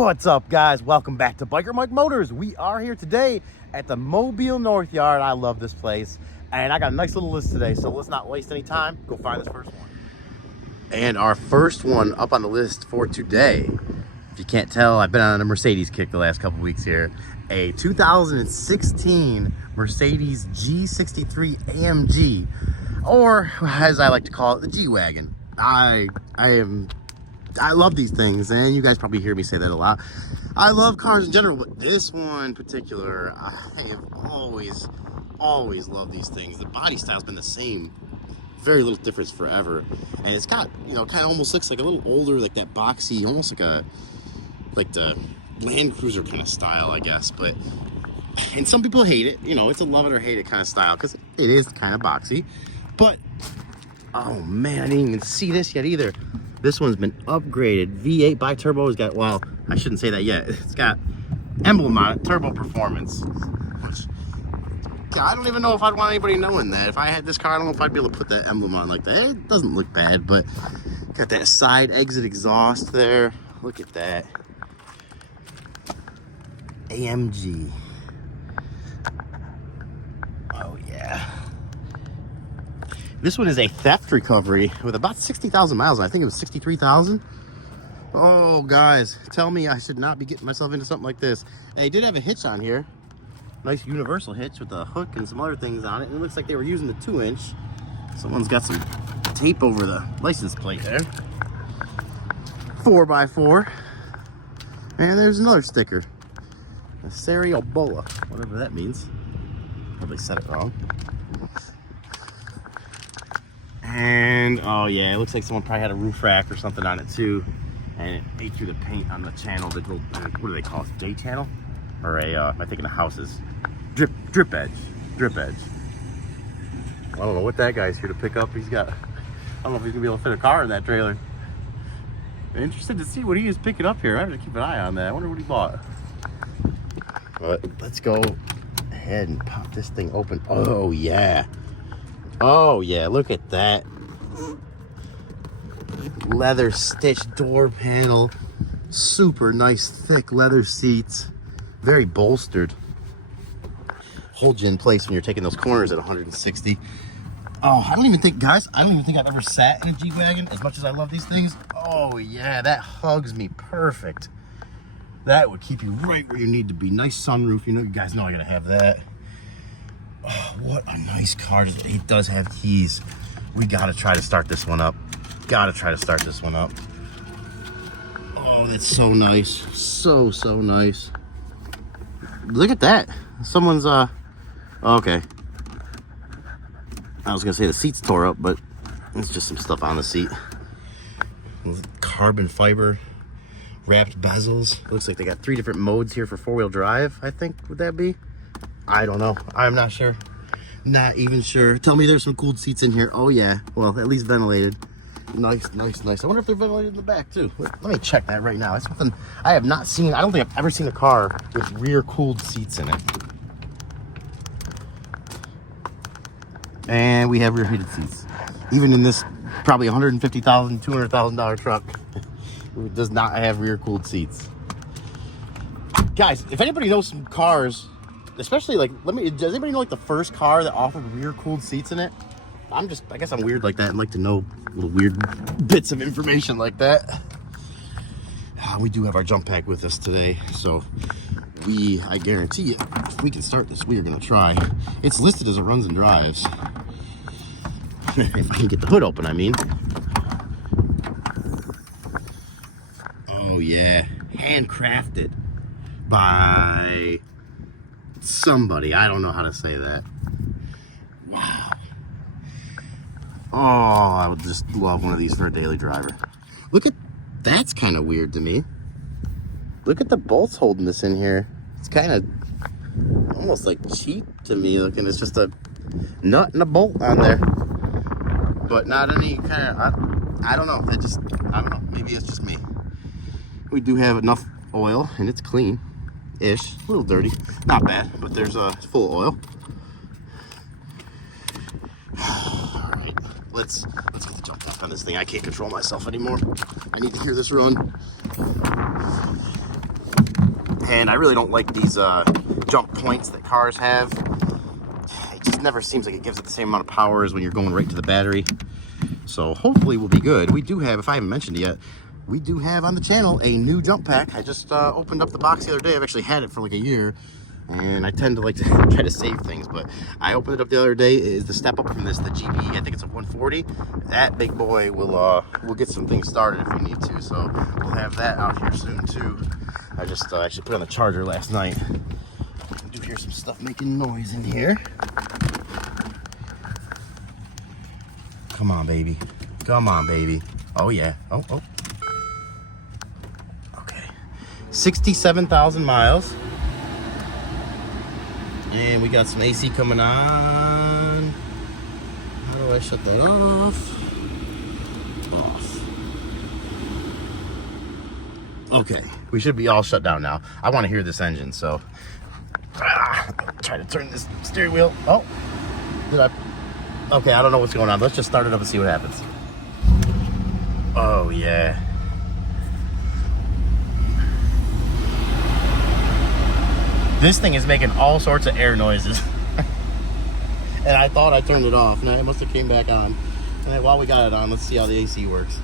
What's up, guys? Welcome back to Biker Mike Motors. We are here today at the Mobile North Yard. I love this place, and I got a nice little list today, so let's not waste any time. Go find this first one. And our first one up on the list for today, if you can't tell, I've been on a Mercedes kick the last couple weeks here. A 2016 Mercedes G63 AMG, or as I like to call it, the G-Wagon. I love these things, and you guys probably hear me say that a lot. I love cars in general, but this one in particular, I have always loved these things. The body style's been the same, very little difference forever, and it's got, you know, kind of almost looks like a little older, like that boxy, almost like the Land Cruiser kind of style, I guess. But and some people hate it, you know, it's a love it or hate it kind of style because it is kind of boxy. But oh man, I didn't even see this yet either. This one's been upgraded. V8 bi-turbo has got, well, I shouldn't say that yet. It's got emblem on it, turbo performance. Which, I don't even know if I'd want anybody knowing that. If I had this car, I don't know if I'd be able to put that emblem on like that. It doesn't look bad, but got that side exit exhaust there. Look at that. AMG. Oh yeah. This one is a theft recovery with about 60,000 miles. I think it was 63,000. Oh, guys, tell me I should not be getting myself into something like this. They did have a hitch on here. Nice universal hitch with a hook and some other things on it. And it looks like they were using the 2-inch. Someone's got some tape over the license plate there. 4x4. And there's another sticker. A Seriobola, whatever that means. Probably said it wrong. And oh yeah, it looks like someone probably had a roof rack or something on it too, and it ate through the paint on the channel. The little, what do they call it? J channel, or a? Am I thinking of houses? Drip edge. I don't know what that guy's here to pick up. He's got. I don't know if he's gonna be able to fit a car in that trailer. I'm interested to see what he is picking up here. I have to keep an eye on that. I wonder what he bought. But let's go ahead and pop this thing open. Oh yeah. Oh yeah, look at that. Leather stitched door panel. Super nice thick leather seats. Very bolstered. Hold you in place when you're taking those corners at 160. Oh, I don't even think I've ever sat in a G-Wagon as much as I love these things. Oh yeah, that hugs me perfect. That would keep you right where you need to be. Nice sunroof, you guys know I gotta have that. Oh, what a nice car. It does have keys. We gotta try to start this one up. Oh, that's so nice. So nice. Look at that. Someone's okay. I was gonna say the seat's tore up, but it's just some stuff on the seat. Carbon fiber wrapped bezels. Looks like they got 3 different modes here for 4-wheel drive, I think. Would that be? I don't know. I'm not sure. Not even sure. Tell me there's some cooled seats in here. Oh yeah. Well, at least ventilated. Nice. I wonder if they're ventilated in the back too. Let me check that right now. It's something I have not seen. I don't think I've ever seen a car with rear cooled seats in it. And we have rear heated seats. Even in this probably $150,000, $200,000 truck, it does not have rear cooled seats. Guys, if anybody knows some cars, especially like, does anybody know like the first car that offered rear cooled seats in it? I guess I'm weird like that and like to know little weird bits of information like that. We do have our jump pack with us today, so I guarantee you, if we can start this, we are gonna try. It's listed as it runs and drives. If I can get the hood open, I mean. Oh yeah, handcrafted by somebody. I don't know how to say that. Wow. Oh, I would just love one of these for a daily driver. Look at, that's kind of weird to me. Look at the bolts holding this in here. It's kind of almost like cheap to me looking. It's just a nut and a bolt on there, but not any kind of, I don't know. I don't know. Maybe it's just me. We do have enough oil and it's clean-ish. A little dirty. Not bad, but there's full oil. All right, let's get the jump pack on this thing. I can't control myself anymore. I need to hear this run. And I really don't like these jump points that cars have. It just never seems like it gives it the same amount of power as when you're going right to the battery. So hopefully we'll be good. We do have, if I haven't mentioned it yet, we do have on the channel a new jump pack. I just opened up the box the other day. I've actually had it for like a year, and I tend to like to try to save things, but I opened it up the other day. It is the step up from this, the GP, I think it's a 140. That big boy will get some things started if we need to, so we'll have that out here soon too. I just actually put on the charger last night. I do hear some stuff making noise in here. Come on, baby. Come on, baby. Oh, yeah. Oh. Okay. 67,000 miles. And we got some AC coming on. How do I shut that off? Off. Okay. We should be all shut down now. I want to hear this engine, so. Try to turn this steering wheel. Oh. Did I? Okay, I don't know what's going on. Let's just start it up and see what happens. Oh, yeah. This thing is making all sorts of air noises. And I thought I turned it off. No, it must have came back on. And then while we got it on, let's see how the AC works.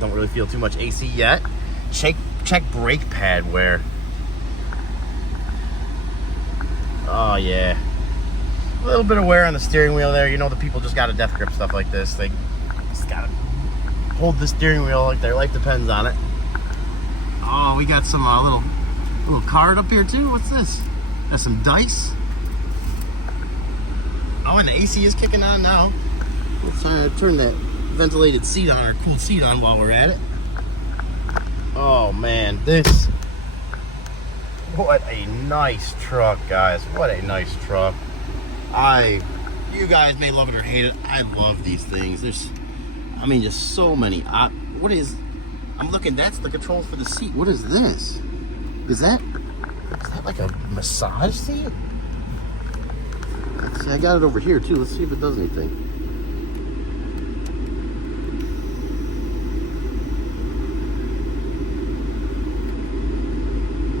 Don't really feel too much AC yet. Check brake pad wear. Oh, yeah. A little bit of wear on the steering wheel there. You know, the people just got a death grip stuff like this. They just gotta hold the steering wheel like their life depends on it. Oh, we got some little card up here too. What's this? Got some dice. Oh, and the AC is kicking on now. Let's turn that ventilated seat on, or cooled seat on, while we're at it. Oh man, what a nice truck, guys. What a nice truck. You guys may love it or hate it. I love these things. I mean, just so many. I'm looking, that's the controls for the seat. What is this? Is that like a massage seat? Let's see, I got it over here too. Let's see if it does anything.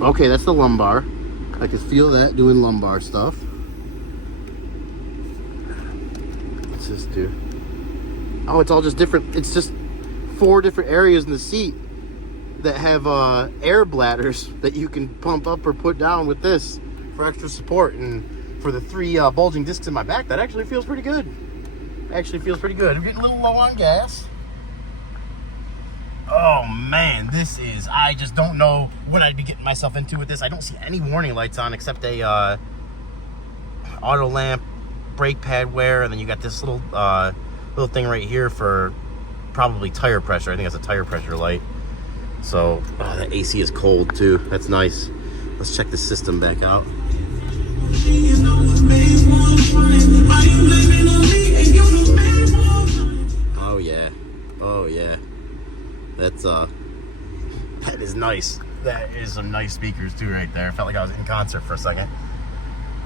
Okay, that's the lumbar. I can feel that doing lumbar stuff. What's this do? Oh, it's all just different. It's just 4 different areas in the seat that have air bladders that you can pump up or put down with this for extra support. And for the 3 bulging discs in my back, that actually feels pretty good. I'm getting a little low on gas. Oh man, I just don't know what I'd be getting myself into with this. I don't see any warning lights on except a auto lamp, brake pad wear, and then you got this little thing right here for probably tire pressure. I think that's a tire pressure light. So, that AC is cold too. That's nice. Let's check the system back out. Oh yeah. Oh yeah. That is nice. That is some nice speakers too right there. I felt like I was in concert for a second.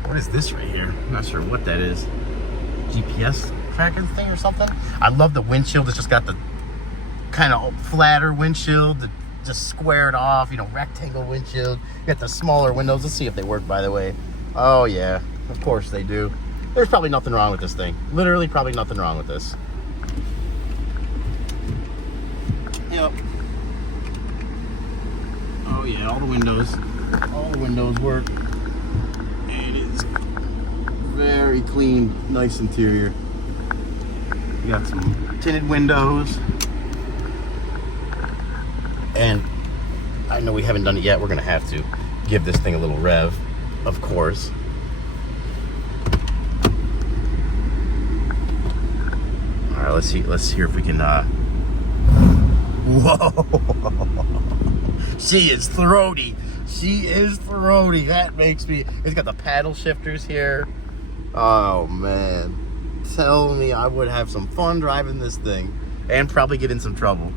What is this right here? I'm not sure what that is. GPS tracking thing or something? I love the windshield. It's just got the kind of flatter windshield, just squared off, rectangle windshield. You got the smaller windows. Let's see if they work, by the way. Oh yeah, of course they do. There's probably nothing wrong with this thing. Literally probably nothing wrong with this. Yep. Oh yeah, all the windows work. And it's very clean, nice interior. You got some tinted windows. And I know we haven't done it yet. We're gonna have to give this thing a little rev, of course. All right, let's see if we can, whoa. She is throaty. That makes me, it's got the paddle shifters here. Oh man. Tell me I would have some fun driving this thing and probably get in some trouble.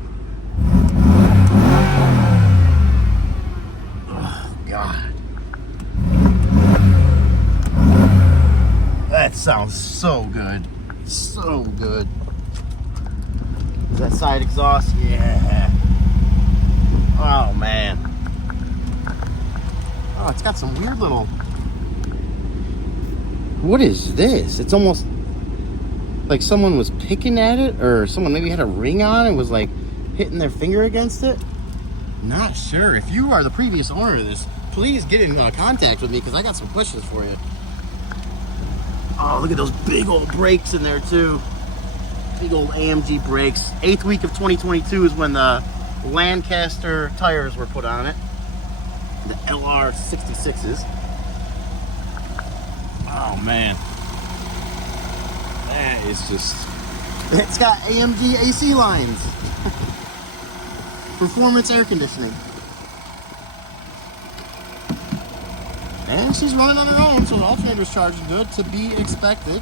Oh God. That sounds so good. So good. Is that side exhaust? Yeah. Oh man. Oh, it's got some weird little... What is this? It's almost like someone was picking at it, or someone maybe had a ring on and was like hitting their finger against it. Not sure. If you are the previous owner of this, please get in contact with me because I got some questions for you. Oh, look at those big old brakes in there too. Big old AMG brakes. 8th week of 2022 is when the Lancaster tires were put on it. The LR66s. Oh man. That is just... It's got AMG AC lines. Performance air conditioning. And she's running on her own, so the alternator's charging good, to be expected.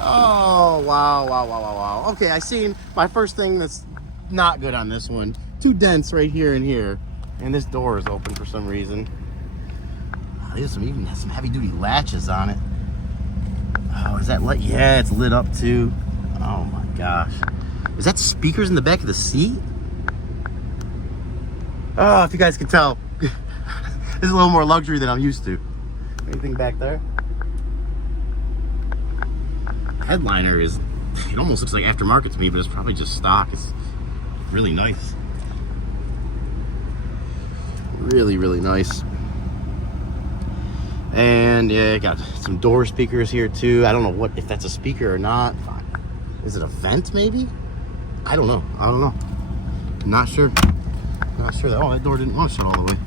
Oh, wow. Okay, I seen my first thing that's not good on this one. 2 dents right here and here. And this door is open for some reason. Oh, there's even has some heavy duty latches on it. Oh, is that lit? Yeah, it's lit up too. Oh my gosh. Is that speakers in the back of the seat? Oh, if you guys can tell, this is a little more luxury than I'm used to. Anything back there? The headliner is, it almost looks like aftermarket to me, but it's probably just stock. It's really nice. Really nice. And yeah, got some door speakers here too. I don't know if that's a speaker or not. Is it a vent maybe? I don't know. Not sure. Oh, that door didn't want to shut all the way.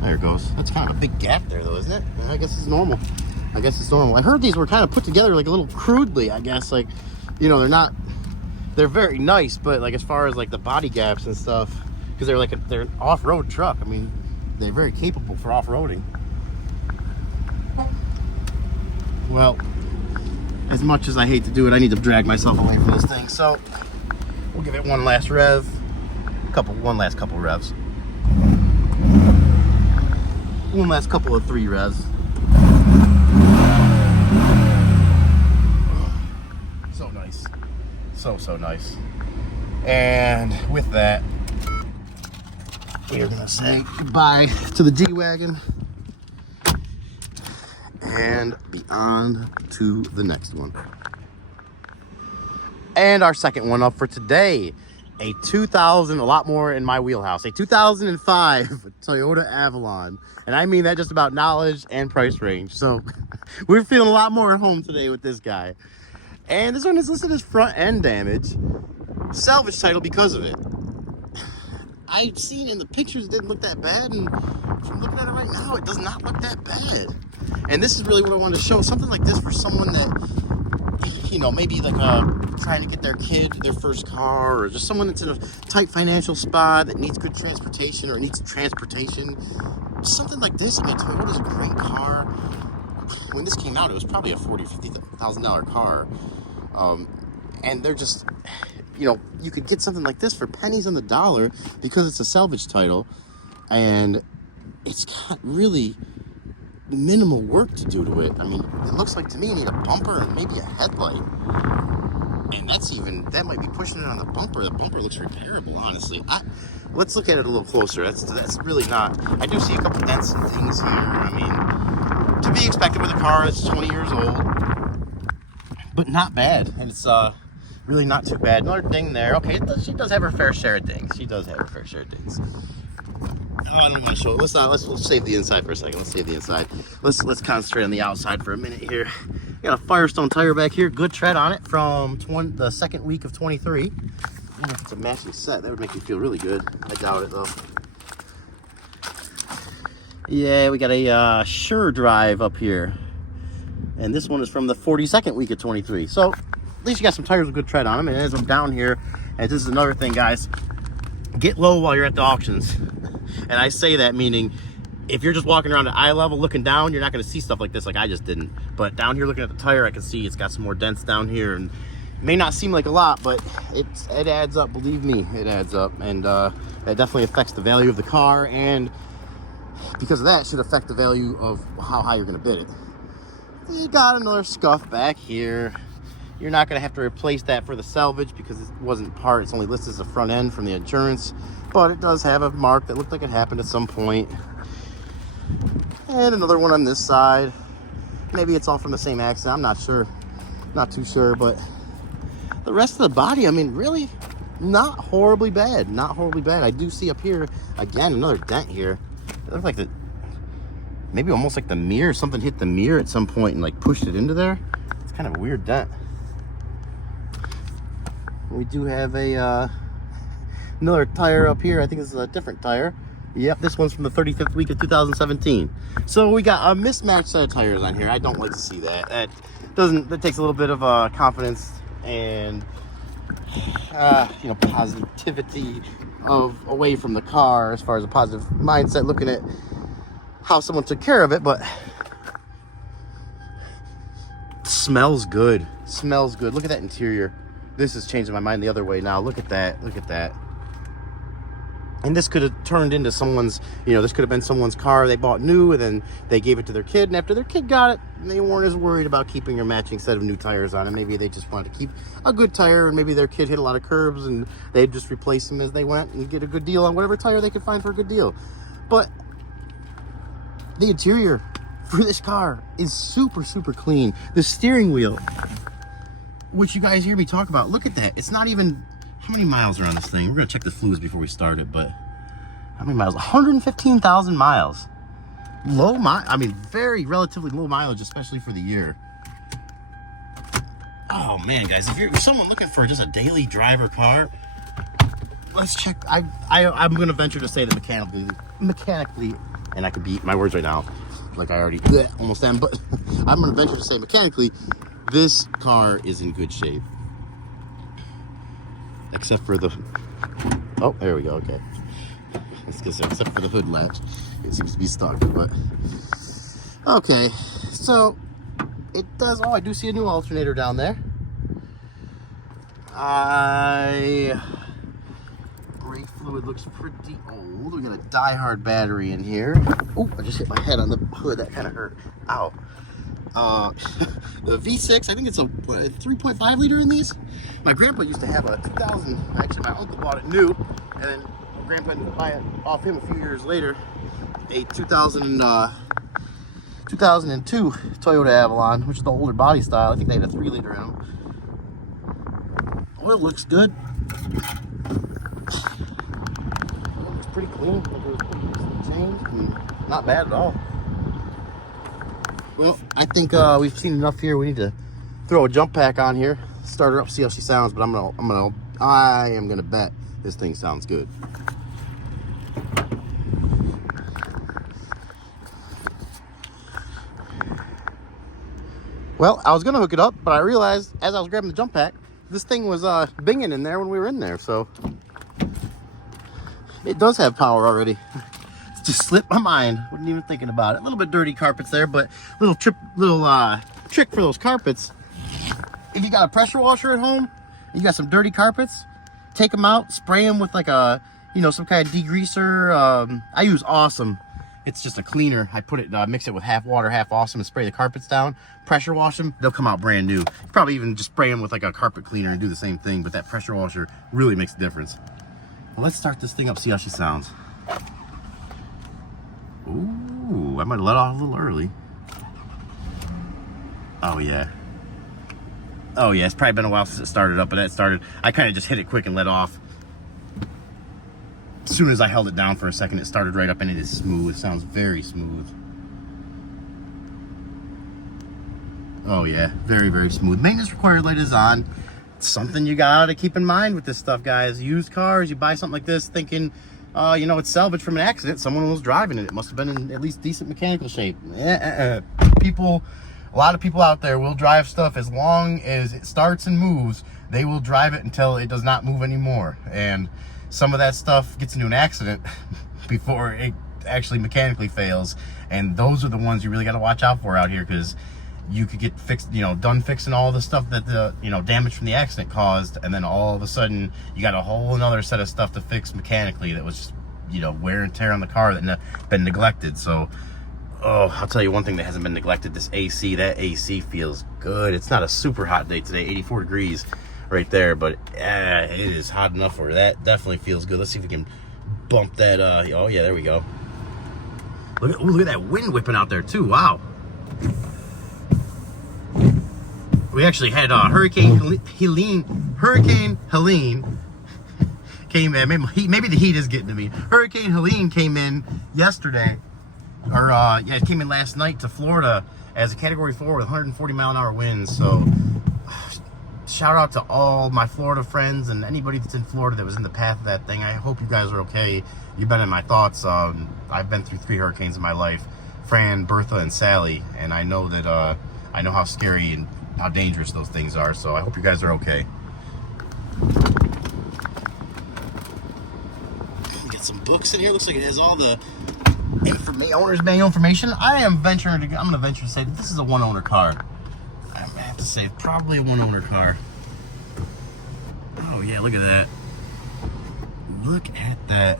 There it goes. That's kind of a big gap there though, isn't it? I guess it's normal. I heard these were kind of put together like a little crudely, I guess. Like, you know, they're very nice, but like as far as like the body gaps and stuff, because they're an off-road truck. I mean, they're very capable for off-roading. Well, as much as I hate to do it, I need to drag myself away from this thing. So we'll give it one last rev. One last couple revs. One last couple of 3 revs. So nice. So nice. And with that, we're gonna say goodbye to the G-Wagon and be on to the next one. And our second one up for today, a 2000, a lot more in my wheelhouse, a 2005 Toyota Avalon. And I mean that just about knowledge and price range. So we're feeling a lot more at home today with this guy. And this one is listed as front end damage. Salvage title because of it. I've seen in the pictures it didn't look that bad, and from looking at it right now, it does not look that bad. And this is really what I wanted to show. Something like this for someone that, you know, maybe like trying to get their kid their first car, or just someone that's in a tight financial spot that needs good transportation or needs transportation. Something like this. I mean, Toyota's a great car. When this came out, it was probably a $40,000 or $50,000 car. And they're just, you know, you could get something like this for pennies on the dollar because it's a salvage title, and it's got really minimal work to do to it. I mean, it looks like to me you need a bumper and maybe a headlight, and that might be pushing it on the bumper. The bumper looks repairable, honestly. Let's look at it a little closer. That's really not. I do see a couple dents and things here. I mean, to be expected with a car that's 20 years old, but not bad. And it's really not too bad. Another thing there. Okay, she does have her fair share of things. Oh, I don't want to show it. Let's save the inside for a second. Let's concentrate on the outside for a minute here. Got a Firestone tire back here. Good tread on it from the 2nd week of 23. I don't know if it's a matching set. That would make you feel really good. I doubt it though. Yeah, we got a Sure Drive up here. And this one is from the 42nd week of 23. So at least you got some tires with good tread on them. And as I'm down here, and this is another thing, guys, get low while you're at the auctions. And I say that meaning, if you're just walking around at eye level looking down, you're not going to see stuff like this like I just didn't. But down here looking at the tire, I can see it's got some more dents down here. And it may not seem like a lot, but it adds up. Believe me, it adds up. And it definitely affects the value of the car. And because of that, it should affect the value of how high you're going to bid it. You got another scuff back here. You're not going to have to replace that for the salvage because it wasn't part. It's only listed as a front end from the insurance. But it does have a mark that looked like it happened at some point. And another one on this side. Maybe it's all from the same accident. I'm not sure. Not too sure, but the rest of the body, I mean, really not horribly bad. Not horribly bad. I do see up here, again, another dent here. It looks like the, maybe almost like the mirror. Something hit the mirror at some point and like pushed it into there. It's kind of a weird dent. We do have a another tire up here. I think this is a different tire. Yep, this one's from the 35th week of 2017. So we got a mismatched set of tires on here. I don't like to see that. That takes a little bit of confidence and you know, positivity away from the car, as far as a positive mindset, looking at how someone took care of it. But smells good. Smells good. Look at that interior. This is changing my mind the other way now. Look at that. Look at that. And this could have turned into someone's, you know, this could have been someone's car they bought new and then they gave it to their kid. And after their kid got it, they weren't as worried about keeping a matching set of new tires on it. Maybe they just wanted to keep a good tire, and maybe their kid hit a lot of curbs and they'd just replace them as they went and get a good deal on whatever tire they could find for a good deal. But the interior for this car is super, super clean. The steering wheel, which you guys hear me talk about, look at that. It's not even... How many miles are on this thing? We're gonna check the fluids before we start it, but how many miles? 115,000 miles. I mean, very relatively low mileage, especially for the year. Oh man, guys, if you're someone looking for just a daily driver car, let's check. I'm gonna venture to say that mechanically, and I could beat my words right now, like I already almost am, but I'm gonna venture to say mechanically, this car is in good shape. Except for the, oh, there we go, okay. Except for the hood latch. It seems to be stuck, but, okay. So, it does, oh, I do see a new alternator down there. Brake fluid looks pretty old. We got a die-hard battery in here. Oh, I just hit my head on the hood, that kind of hurt. Ow. The V6, I think it's a 3.5 liter in these. My grandpa used to have a 2000, actually my uncle bought it new, and then grandpa ended up buying it off him a few years later, a 2002 Toyota Avalon, which is the older body style. I think they had a 3 liter in them. Oil looks good. Looks pretty clean. Changed. Not bad at all. Well, I think we've seen enough here. We need to throw a jump pack on here, start her up, see how she sounds. But I am gonna bet this thing sounds good. Well, I was gonna hook it up, but I realized as I was grabbing the jump pack, this thing was binging in there when we were in there. So it does have power already. Just slipped my mind. Wasn't even thinking about it. A little bit dirty carpets there, but little trick for those carpets. If you got a pressure washer at home, you got some dirty carpets, take them out, spray them with like a, you know, some kind of degreaser. I use Awesome. It's just a cleaner. I put it, mix it with half water, half Awesome, and spray the carpets down. Pressure wash them, they'll come out brand new. You probably even just spray them with like a carpet cleaner and do the same thing, but that pressure washer really makes a difference. Well, let's start this thing up, see how she sounds. Ooh, I might have let off a little early. Oh yeah. Oh yeah, it's probably been a while since it started up, but that started, I kind of just hit it quick and let off. As soon as I held it down for a second, it started right up, and it is smooth. It sounds very smooth. Oh yeah, very, very smooth. Maintenance required light is on. It's something you gotta keep in mind with this stuff, guys. Used cars, you buy something like this thinking, you know, it's salvaged from an accident. Someone was driving it. It must have been in at least decent mechanical shape. A lot of people out there will drive stuff as long as it starts and moves. They will drive it until it does not move anymore. And some of that stuff gets into an accident before it actually mechanically fails. And those are the ones you really got to watch out for out here, because you could get fixed, you know, done fixing all the stuff that the, you know, damage from the accident caused, and then all of a sudden you got a whole another set of stuff to fix mechanically that was just, you know, wear and tear on the car that been neglected. So, oh, I'll tell you one thing that hasn't been neglected, this AC. That AC feels good. It's not a super hot day today, 84 degrees right there, but it is hot enough where that definitely feels good. Let's see if we can bump that, oh yeah, there we go. Look at that wind whipping out there too. Wow. We actually had Hurricane Helene came in. Maybe the heat is getting to me. Hurricane Helene came in yesterday, or yeah, it came in last night to Florida as a Category 4 with 140-mile-an-hour winds. So shout out to all my Florida friends and anybody that's in Florida that was in the path of that thing. I hope you guys are okay. You've been in my thoughts. I've been through 3 hurricanes in my life, Fran, Bertha, and Sally, and I know that I know how scary and how dangerous those things are. So I hope you guys are okay. Get some books in here. Looks like it has all the owner's manual information. I'm gonna venture to say that this is a one-owner car. I have to say, probably a one-owner car. Oh yeah, look at that. Look at that.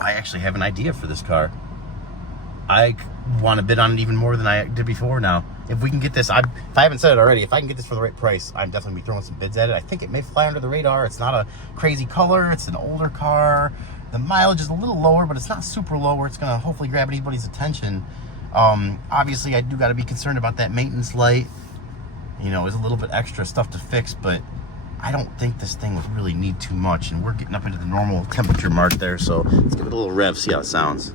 I actually have an idea for this car. I want to bid on it even more than I did before now. If we can get this, if I haven't said it already, if I can get this for the right price, I'm definitely be throwing some bids at it. I think it may fly under the radar. It's not a crazy color. It's an older car. The mileage is a little lower, but it's not super low where it's going to hopefully grab anybody's attention. Obviously, I do got to be concerned about that maintenance light. You know, there's a little bit extra stuff to fix, but I don't think this thing would really need too much, and we're getting up into the normal temperature mark there, so let's give it a little rev, see how it sounds.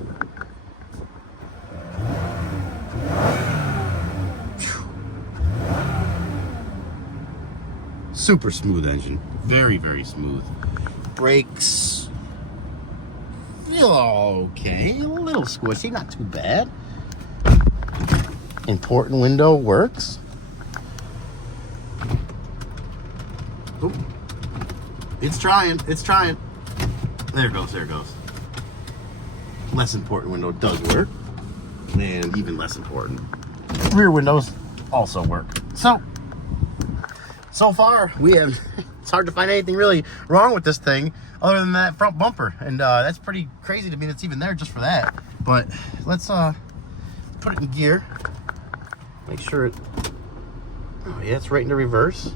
Super smooth engine, very, very smooth. Brakes feel okay, a little squishy, not too bad. Important window works. Oop. It's trying. There it goes. Less important window does work, and even less important, rear windows also work. So far, it's hard to find anything really wrong with this thing other than that front bumper. And that's pretty crazy to me that's even there just for that. But let's put it in gear. Make sure oh yeah, it's right into reverse.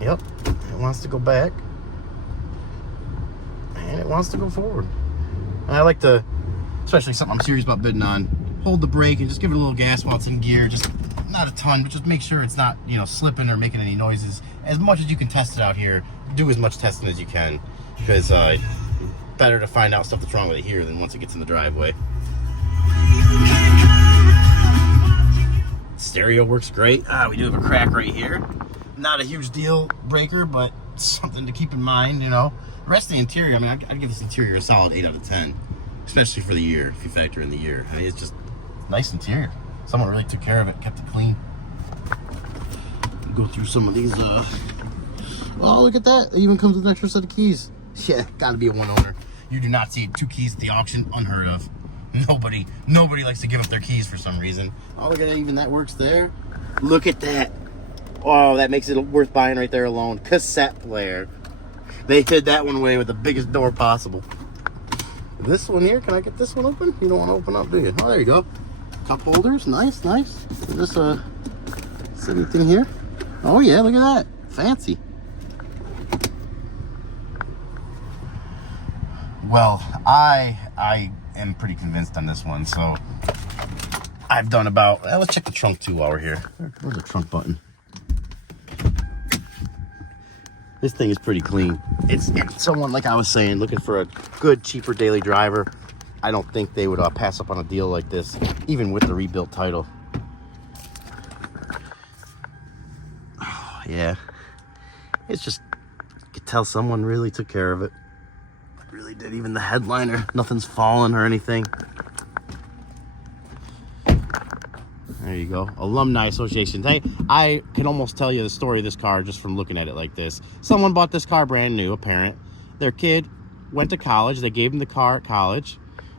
Yep, it wants to go back. And it wants to go forward. And I like to, especially something I'm serious about bidding on, hold the brake and just give it a little gas while it's in gear. Just not a ton, but just make sure it's not, you know, slipping or making any noises. As much as you can test it out here, do as much testing as you can, because better to find out stuff that's wrong with it here than once it gets in the driveway. Stereo works great. We do have a crack right here. Not a huge deal breaker, but something to keep in mind, you know. The rest of the interior, I mean, I'd give this interior a solid 8 out of 10, especially for the year, if you factor in the year. I mean, it's just nice interior. Someone really took care of it, kept it clean. Go through some of these, oh, look at that. It even comes with an extra set of keys. Yeah, gotta be a one owner. You do not see 2 keys at the auction, unheard of. Nobody likes to give up their keys for some reason. Oh, look at that, even that works there. Look at that. Oh, that makes it worth buying right there alone. Cassette player. They did that one away with the biggest door possible. This one here, can I get this one open? You don't want to open up, do you? Oh, there you go. Cup holders, nice. Is this anything here? Oh yeah, look at that. Fancy. Well, I am pretty convinced on this one, so I've done about, let's check the trunk too while we're here. Where's the trunk button? This thing is pretty clean. It's someone, like I was saying, looking for a good, cheaper daily driver. I don't think they would pass up on a deal like this, even with the rebuilt title. Oh, yeah. It's just, you could tell someone really took care of it. Really did. Even the headliner, nothing's fallen or anything. There you go. Alumni Association. Hey, I can almost tell you the story of this car just from looking at it like this. Someone bought this car brand new, a parent. Their kid went to college. They gave him the car at college.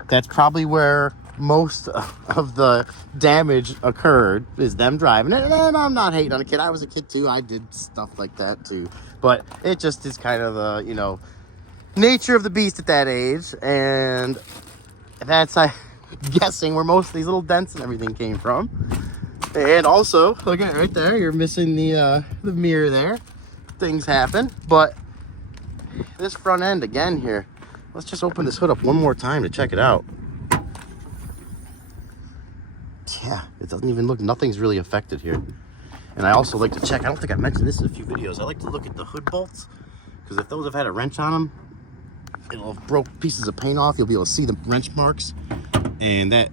That's probably where most of the damage occurred, is them driving it. And I'm not hating on a kid. I was a kid too. I did stuff like that too. But it just is kind of the, you know, nature of the beast at that age. And that's, I'm guessing, where most of these little dents and everything came from. And also, look at it right there. You're missing the mirror there. Things happen. But this front end again here, let's just open this hood up one more time to check it out. Yeah, it doesn't even look, nothing's really affected here. And I also like to check, I don't think I mentioned this in a few videos, I like to look at the hood bolts, because if those have had a wrench on them, it'll have broke pieces of paint off. You'll be able to see the wrench marks, and that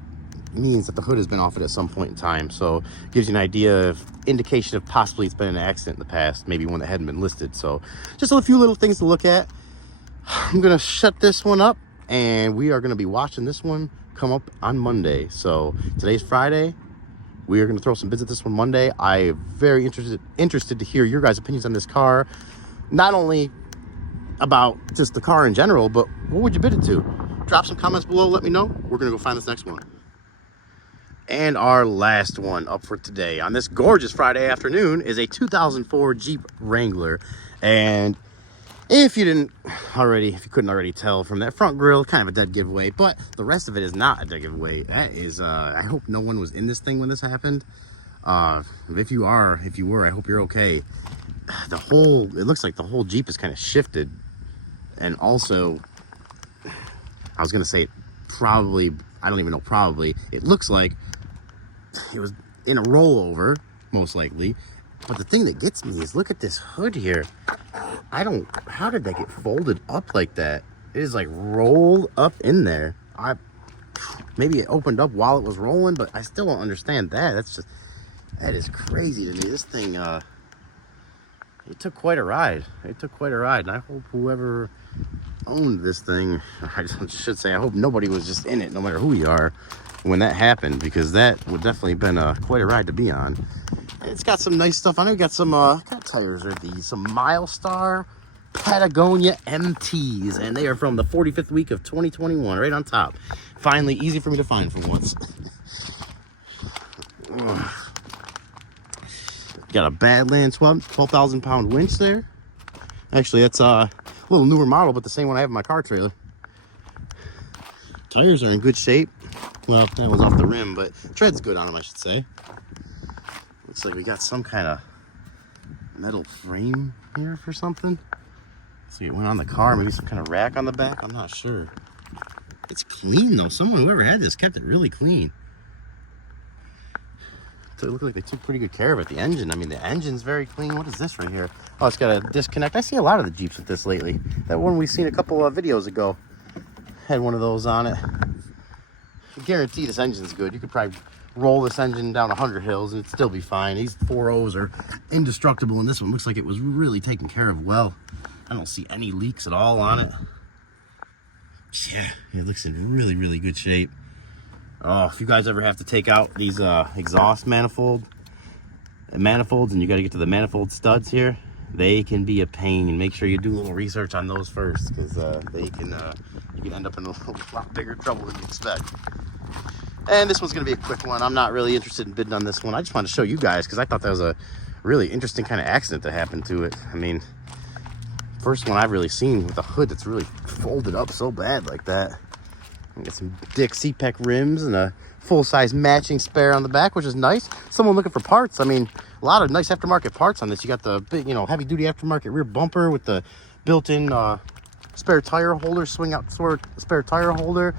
means that the hood has been off it at some point in time. So it gives you an idea of indication of possibly it's been an accident in the past, maybe one that hadn't been listed. So just a few little things to look at. I'm gonna shut this one up, and we are gonna be watching this one come up on Monday. So today's Friday. We are going to throw some bids at this one Monday. I'm very interested to hear your guys' opinions on this car. Not only about just the car in general, but what would you bid it to? Drop some comments below, let me know. We're going to go find this next one. And our last one up for today on this gorgeous Friday afternoon is a 2004 Jeep Wrangler. And if you couldn't already tell from that front grille, kind of a dead giveaway, but the rest of it is not a dead giveaway. That is, I hope no one was in this thing when this happened. If you were, I hope you're okay. It looks like the whole Jeep is kind of shifted. And also, I was going to say probably, I don't even know, probably, it looks like it was in a rollover, most likely. But the thing that gets me is, look at this hood here. How did that get folded up like that? It is like rolled up in there. Maybe it opened up while it was rolling, but I still don't understand that. That is crazy to me. This thing, it took quite a ride. And I hope whoever owned this thing, I should say, I hope nobody was just in it, no matter who you are, when that happened, because that would definitely have been quite a ride to be on. It's got some nice stuff on it. We got some what kind of tires are these? Some Milestar Patagonia MTs, and they are from the 45th week of 2021, right on top. Finally, easy for me to find for once. Got a Badlands 12,000 pound winch there. Actually, that's a little newer model, but the same one I have in my car trailer. Tires are in good shape. Well, that was off the rim, but tread's good on them, I should say. Looks like we got some kind of metal frame here for something. See, it went on the car, maybe some kind of rack on the back. I'm not sure. It's clean though. Whoever had this kept it really clean. So it looked like they took pretty good care of it. The engine, I mean, the engine's very clean. What is this right here? Oh, it's got a disconnect. I see a lot of the Jeeps with this lately. That one we seen a couple of videos ago had one of those on it. I guarantee this engine's good. You could probably roll this engine down 100 hills and it'd still be fine. These 4.0s are indestructible, and this one looks like it was really taken care of well. I don't see any leaks at all on it. Yeah, it looks in really, really good shape. Oh, if you guys ever have to take out these exhaust manifolds, and you got to get to the manifold studs here, they can be a pain. And make sure you do a little research on those first, because you can end up in a lot bigger trouble than you expect. And this one's going to be a quick one. I'm not really interested in bidding on this one. I just wanted to show you guys, because I thought that was a really interesting kind of accident that happened to it. I mean, first one I've really seen with a hood that's really folded up so bad like that. Got some Dick CPEC rims and a full-size matching spare on the back, which is nice. Someone looking for parts. I mean, a lot of nice aftermarket parts on this. You got the big, heavy-duty aftermarket rear bumper with the built-in spare tire holder, swing-out spare tire holder.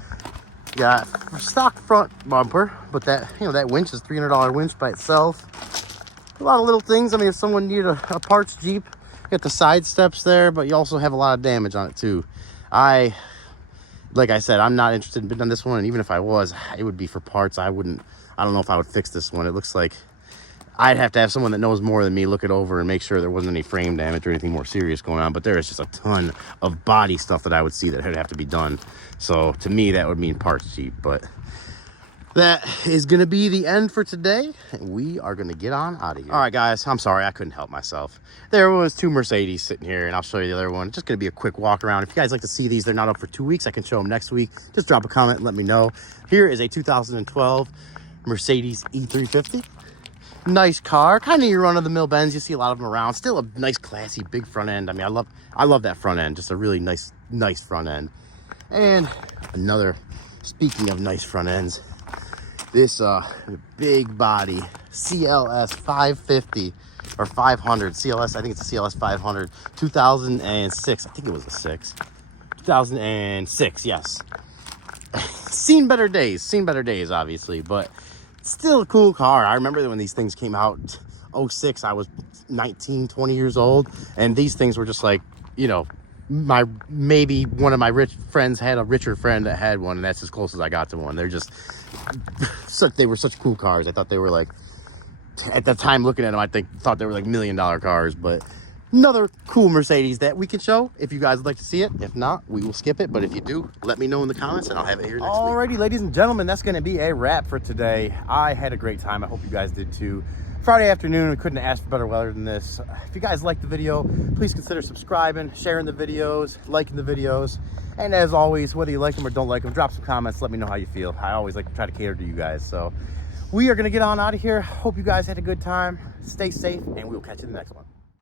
You got stock front bumper, but that winch is $300 winch by itself. A lot of little things. I mean, if someone needed a parts Jeep, you got the side steps there, but you also have a lot of damage on it too. Like I said, I'm not interested in bidding on this one, and even if I was, it would be for parts. I don't know if I would fix this one. It looks like I'd have to have someone that knows more than me look it over and make sure there wasn't any frame damage or anything more serious going on. But there is just a ton of body stuff that I would see that would have to be done. So to me, that would mean parts Jeep. But that is going to be the end for today. We are going to get on out of here. All right, guys, I'm sorry. I couldn't help myself. There was two Mercedes sitting here, and I'll show you the other one. Just going to be a quick walk around. If you guys like to see these, they're not up for 2 weeks. I can show them next week. Just drop a comment and let me know. Here is a 2012 Mercedes E350. Nice car, kind of your run-of-the-mill Benz. You see a lot of them around. Still a nice, classy, big front end. I mean, I love that front end. Just a really nice front end. And another, speaking of nice front ends, this big body CLS 550 or 500 CLS. I think it's a CLS 500, 2006. I think it was a 6. 2006, yes. Seen better days, obviously, but still a cool car. I remember that when these things came out, 06, I was 19, 20 years old, and these things were just like, you know, maybe one of my rich friends had a richer friend that had one, and that's as close as I got to one. They're just they were such cool cars. I thought they were like, at the time looking at them, I thought they were like $1 million cars. But another cool Mercedes that we can show if you guys would like to see it. If not, we will skip it. But if you do, let me know in the comments and I'll have it here next week. Alrighty, ladies and gentlemen, that's going to be a wrap for today. I had a great time. I hope you guys did too. Friday afternoon, we couldn't ask for better weather than this. If you guys liked the video, please consider subscribing, sharing the videos, liking the videos. And as always, whether you like them or don't like them, drop some comments. Let me know how you feel. I always like to try to cater to you guys. So we are going to get on out of here. Hope you guys had a good time. Stay safe, and we'll catch you in the next one.